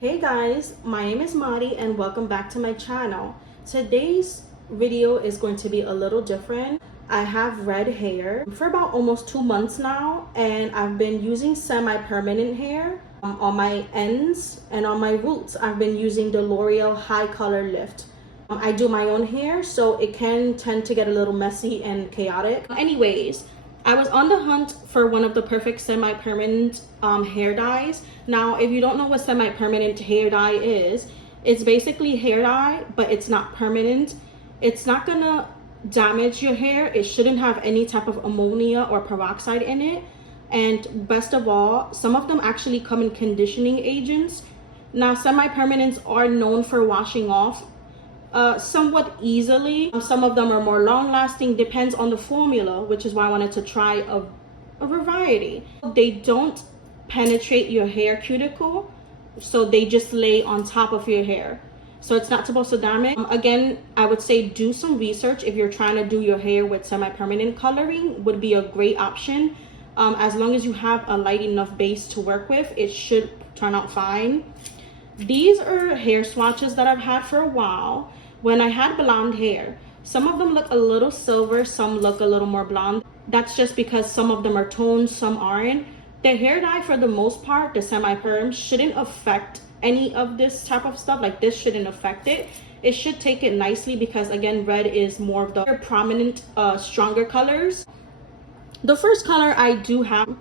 Hey guys, my name is Marii and welcome back to my channel. Today's video is going to be a little different. I have red hair for about almost 2 months now, and I've been using semi-permanent hair on my ends, and on my roots I've been using the L'Oreal High Color Lift. I do my own hair, so it can tend to get a little messy and chaotic. Anyways, I was on the hunt for one of the perfect semi-permanent hair dyes. Now, if you don't know what semi-permanent hair dye is, it's basically hair dye, but it's not permanent. It's not gonna damage your hair. It shouldn't have any type of ammonia or peroxide in it. And best of all, some of them actually come in conditioning agents. Now, semi-permanents are known for washing off somewhat easily. Some of them are more long lasting, depends on the formula, which is why I wanted to try a variety. They don't penetrate your hair cuticle, so they just lay on top of your hair, so it's not supposed to damage. Again, I would say do some research if you're trying to do your hair with semi-permanent coloring. Would be a great option. As long as you have a light enough base to work with, it should turn out fine. These are hair swatches that I've had for a while. When I had blonde hair, some of them look a little silver, some look a little more blonde. That's just because some of them are toned, some aren't. The hair dye, for the most part, the semi-perm, shouldn't affect any of this type of stuff. Like, this shouldn't affect it. It should take it nicely because, again, red is more of the prominent, stronger colors. The first color I do have,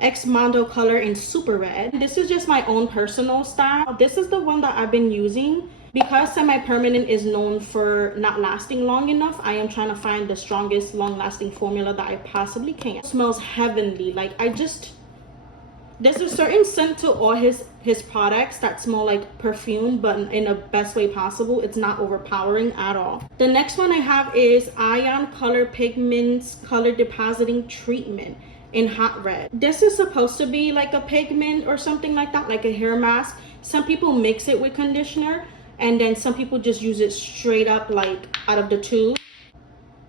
X Mondo color in super red. This is just my own personal style. This is the one that I've been using. Because semi-permanent is known for not lasting long enough, I am trying to find the strongest long-lasting formula that I possibly can. It smells heavenly. Like, there's a certain scent to all his products that smell like perfume, but in the best way possible. It's not overpowering at all. The next one I have is Ion Color Pigments Color Depositing Treatment in hot red. This is supposed to be like a pigment or something like that, like a hair mask. Some people mix it with conditioner, and then some people just use it straight up, like out of the tube.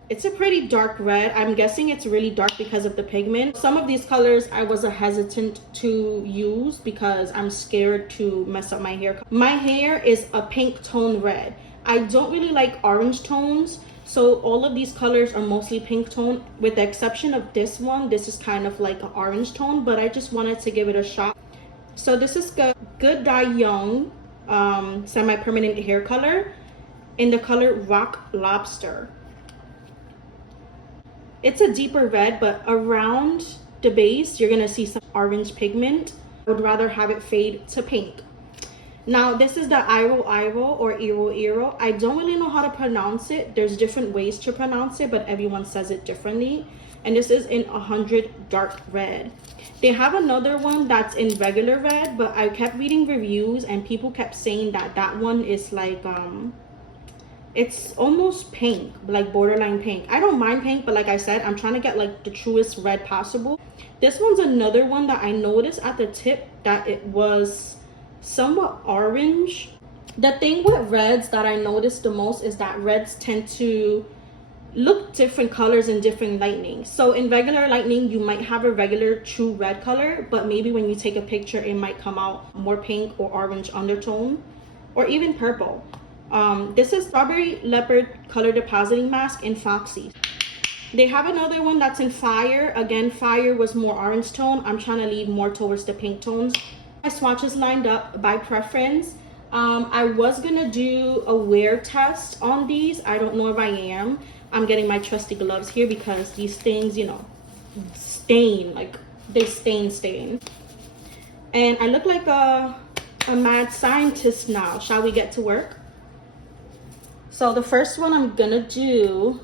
It's a pretty dark red. I'm guessing it's really dark because of the pigment. Some of these colors I was hesitant to use because I'm scared to mess up my hair. My hair is a pink tone red. I don't really like orange tones, so all of these colors are mostly pink tone, with the exception of this one. This is kind of like an orange tone, but I just wanted to give it a shot. So this is Good Dye Young semi-permanent hair color in the color Rock Lobster. It's a deeper red, but around the base you're gonna see some orange pigment. I would rather have it fade to pink. Now this is the Iro or Iro. I don't really know how to pronounce it. There's different ways to pronounce it, but everyone says it differently. And this is in 100 dark red. They have another one that's in regular red, but I kept reading reviews and people kept saying that that one is like it's almost pink, like borderline pink. I don't mind pink, but like I said, I'm trying to get like the truest red possible. This one's another one that I noticed at the tip that it was somewhat orange. The thing with reds that I noticed the most is that reds tend to look different colors in different lighting. So in regular lighting you might have a regular true red color, but maybe when you take a picture it might come out more pink or orange undertone, or even purple. This is Strawberry Leopard Color Depositing Mask in Foxy. They have another one that's in Fire. Again, Fire was more orange tone. I'm trying to leave more towards the pink tones. My swatches lined up by preference. I was gonna do a wear test on these. I don't know if I am. I'm getting my trusty gloves here because these things, you know, stain, like they stain. And I look like a mad scientist now. Shall we get to work? So the first one I'm gonna do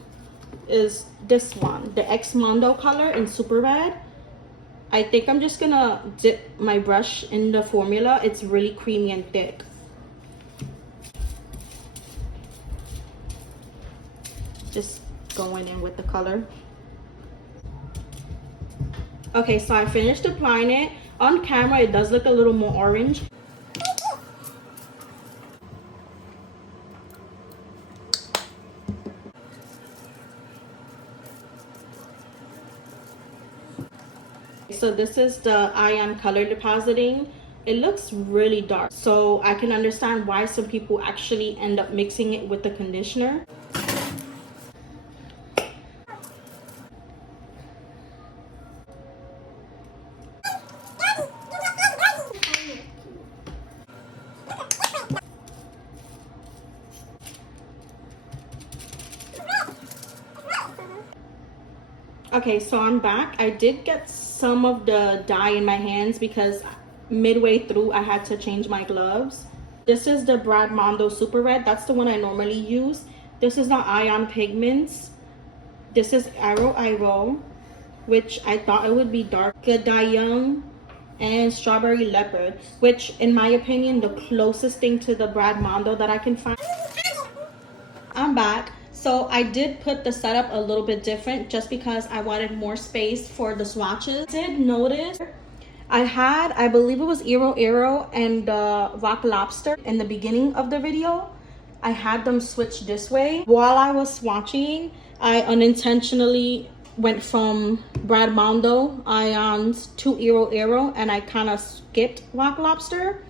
is this one, the X Mondo color in super red. I think I'm just gonna dip my brush in the formula. It's really creamy and thick. Just going in with the color. Okay, so I finished applying it. On camera it does look a little more orange. So this is the Ion Color Depositing it looks really dark. So I can understand why some people actually end up mixing it with the conditioner. Okay, so I'm back. I did get some of the dye in my hands because midway through I had to change my gloves. This is the Brad Mondo Super Red. That's the one I normally use. This is the Ion Pigments. This is Arrow, which I thought it would be dark. Young and Strawberry Leopard, which in my opinion, the closest thing to the Brad Mondo that I can find. I'm back. So I did put the setup a little bit different just because I wanted more space for the swatches. I did notice I had, I believe it was Arrow and Rock Lobster in the beginning of the video. I had them switch this way. While I was swatching, I unintentionally went from Brad Mondo Ions to Arrow and I kind of skipped Rock Lobster.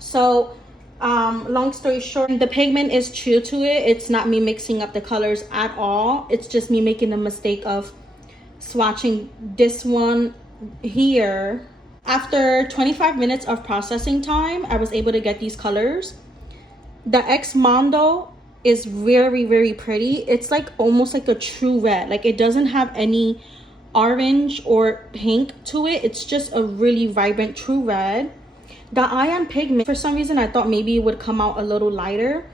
So long story short, the pigment is true to it. It's not me mixing up the colors at all. It's just me making the mistake of swatching this one here. After 25 minutes of processing time, I was able to get these colors. The X Mondo is very, very pretty. It's like almost like a true red. Like it doesn't have any orange or pink to it. It's just a really vibrant true red. The Ion Pigment, for some reason I thought maybe it would come out a little lighter.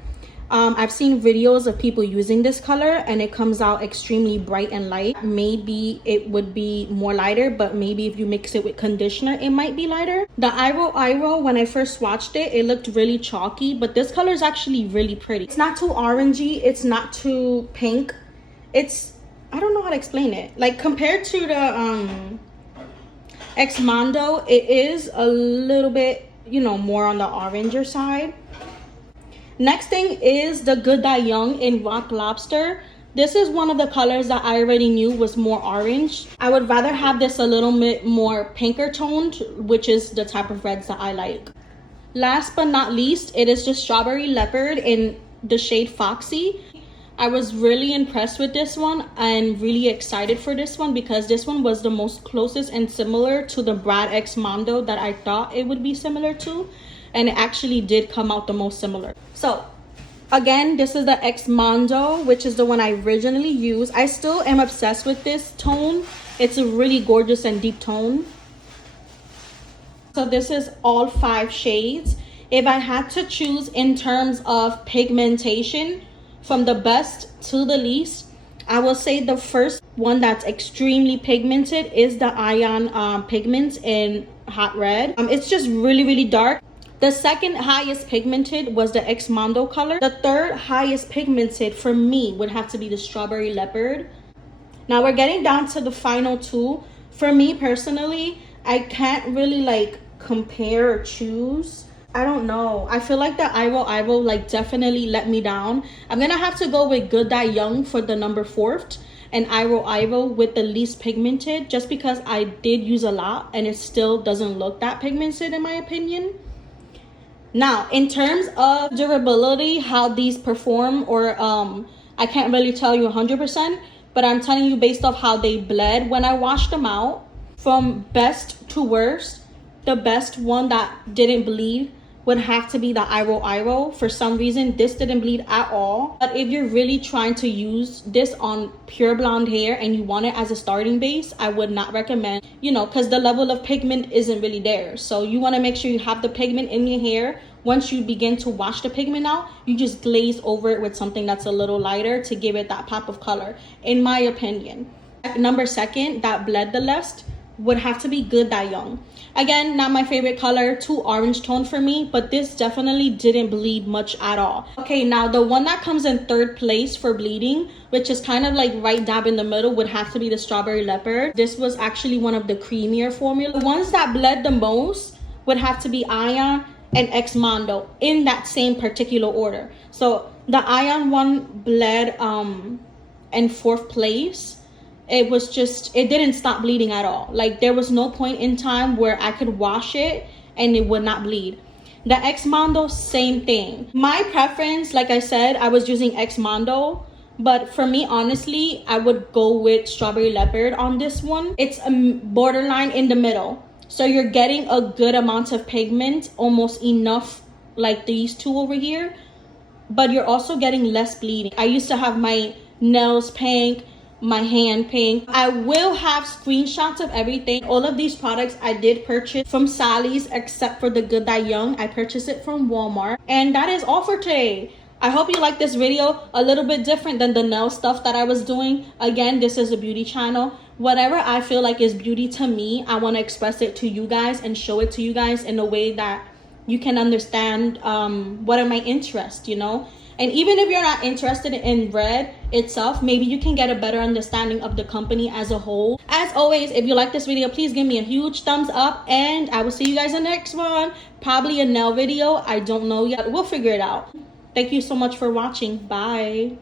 I've seen videos of people using this color and it comes out extremely bright and light. Maybe it would be more lighter, but maybe if you mix it with conditioner it might be lighter. The Arrow, when I first swatched it, it looked really chalky, but this color is actually really pretty. It's not too orangey, it's not too pink. It's, I don't know how to explain it. Like compared to the X Mondo, it is a little bit, you know, more on the oranger side. Next thing is the Good Die Young in Rock Lobster. This is one of the colors that I already knew was more orange. I would rather have this a little bit more pinker toned, which is the type of reds that I like. Last but not least, it is just Strawberry Leopard in the shade Foxy. I was really impressed with this one and really excited for this one because this one was the most closest and similar to the Brad X Mondo that I thought it would be similar to, and it actually did come out the most similar. So again, this is the X Mondo, which is the one I originally used. I still am obsessed with this tone. It's a really gorgeous and deep tone. So this is all 5 shades. If I had to choose in terms of pigmentation, from the best to the least, I will say the first one that's extremely pigmented is the Ion Pigments in Hot Red. It's just really, really dark. The second highest pigmented was the X Mondo color. The third highest pigmented for me would have to be the Strawberry Leopard. Now we're getting down to the final 2. For me personally, I can't really like compare or choose. I don't know. I feel like the Arrow like definitely let me down. I'm gonna have to go with Good Die Young for the number 4th and Arrow with the least pigmented, just because I did use a lot and it still doesn't look that pigmented in my opinion. Now in terms of durability, how these perform, or I can't really tell you 100%, but I'm telling you based off how they bled when I washed them out. From best to worst, the best one that didn't bleed would have to be the Arrow. For some reason, this didn't bleed at all. But if you're really trying to use this on pure blonde hair and you want it as a starting base, I would not recommend, you know, because the level of pigment isn't really there. So you want to make sure you have the pigment in your hair. Once you begin to wash the pigment out, you just glaze over it with something that's a little lighter to give it that pop of color, in my opinion. Number 2 that bled the least would have to be Good Die Young. Again, not my favorite color, too orange tone for me, but this definitely didn't bleed much at all. Okay, now the one that comes in 3rd place for bleeding, which is kind of like right dab in the middle, would have to be the Strawberry Leopard. This was actually one of the creamier formula. The ones that bled the most would have to be Ion and X Mondo in that same particular order. So the Ion one bled in 4th place. It was just, it didn't stop bleeding at all. Like there was no point in time where I could wash it and it would not bleed. The X Mondo, same thing. My preference, like I said, I was using X Mondo, but for me, honestly, I would go with Strawberry Leopard on this one. It's a borderline in the middle. So you're getting a good amount of pigment, almost enough like these two over here, but you're also getting less bleeding. I used to have my nails pink, my hand pink. I will have screenshots of everything. All of these products I did purchase from Sally's, except for the Good Die Young. I purchased it from Walmart. And that is all for today. I hope you like this video. A little bit different than the nail stuff that I was doing. Again, this is a beauty channel. Whatever I feel like is beauty to me, I want to express it to you guys and show it to you guys in a way that you can understand what are my interests, you know. And even if you're not interested in red itself, maybe you can get a better understanding of the company as a whole. As always, if you like this video, please give me a huge thumbs up, and I will see you guys in the next one. Probably a nail video. I don't know yet. We'll figure it out. Thank you so much for watching. Bye.